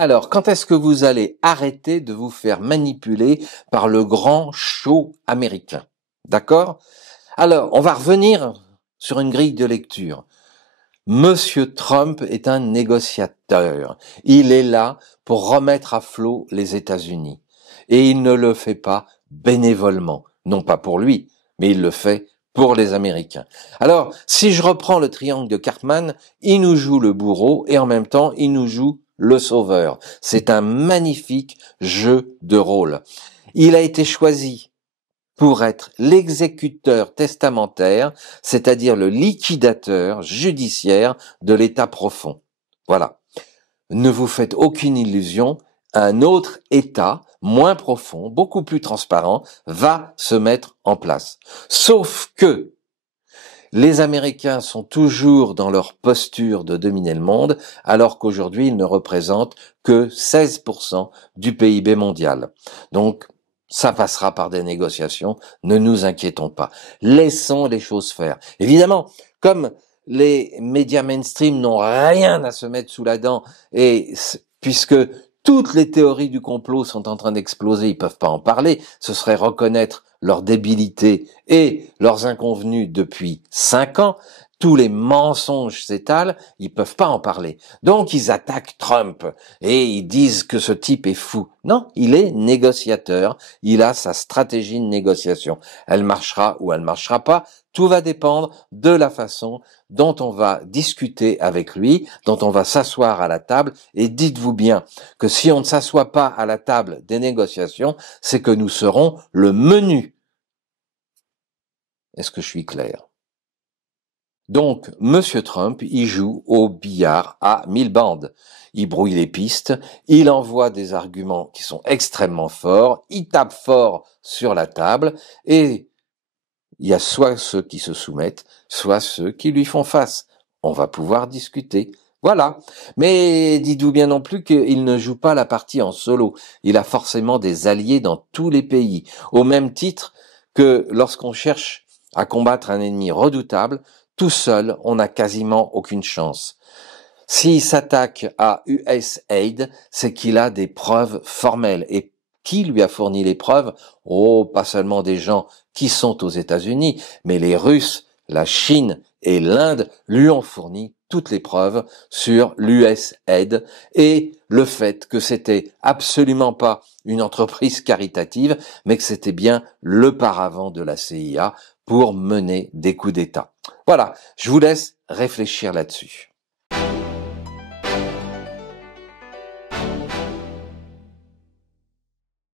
Alors, quand est-ce que vous allez arrêter de vous faire manipuler par le grand show américain? D'accord? Alors, on va revenir sur une grille de lecture. Monsieur Trump est un négociateur. Il est là pour remettre à flot les États-Unis. Et il ne le fait pas bénévolement. Non pas pour lui, mais il le fait pour les Américains. Alors, si je reprends le triangle de Cartman, il nous joue le bourreau et en même temps, il nous joue le sauveur. C'est un magnifique jeu de rôle. Il a été choisi pour être l'exécuteur testamentaire, c'est-à-dire le liquidateur judiciaire de l'État profond. Voilà. Ne vous faites aucune illusion, un autre État, moins profond, beaucoup plus transparent, va se mettre en place. Sauf que les Américains sont toujours dans leur posture de dominer le monde, alors qu'aujourd'hui, ils ne représentent que 16% du PIB mondial. Donc, ça passera par des négociations, ne nous inquiétons pas. Laissons les choses faire. Évidemment, comme les médias mainstream n'ont rien à se mettre sous la dent, et puisque toutes les théories du complot sont en train d'exploser, ils peuvent pas en parler, ce serait reconnaître leur débilité et leurs inconvenus depuis 5 ans, tous les mensonges s'étalent, ils peuvent pas en parler. Donc ils attaquent Trump et ils disent que ce type est fou. Non, il est négociateur, il a sa stratégie de négociation. Elle marchera ou elle ne marchera pas, tout va dépendre de la façon dont on va discuter avec lui, dont on va s'asseoir à la table, et dites-vous bien que si on ne s'assoit pas à la table des négociations, c'est que nous serons le menu. Est-ce que je suis clair? Donc, Monsieur Trump, il joue au billard à 1000 bandes. Il brouille les pistes, il envoie des arguments qui sont extrêmement forts, il tape fort sur la table, et il y a soit ceux qui se soumettent, soit ceux qui lui font face. On va pouvoir discuter. Voilà. Mais dites-vous bien non plus qu'il ne joue pas la partie en solo. Il a forcément des alliés dans tous les pays. Au même titre que lorsqu'on cherche à combattre un ennemi redoutable, tout seul, on n'a quasiment aucune chance. S'il s'attaque à USAID, c'est qu'il a des preuves formelles. Et qui lui a fourni les preuves? Oh, pas seulement des gens qui sont aux États-Unis, mais les Russes, la Chine et l'Inde lui ont fourni toutes les preuves sur l'USAID et le fait que c'était absolument pas une entreprise caritative, mais que c'était bien le paravent de la CIA pour mener des coups d'État. Voilà, je vous laisse réfléchir là-dessus.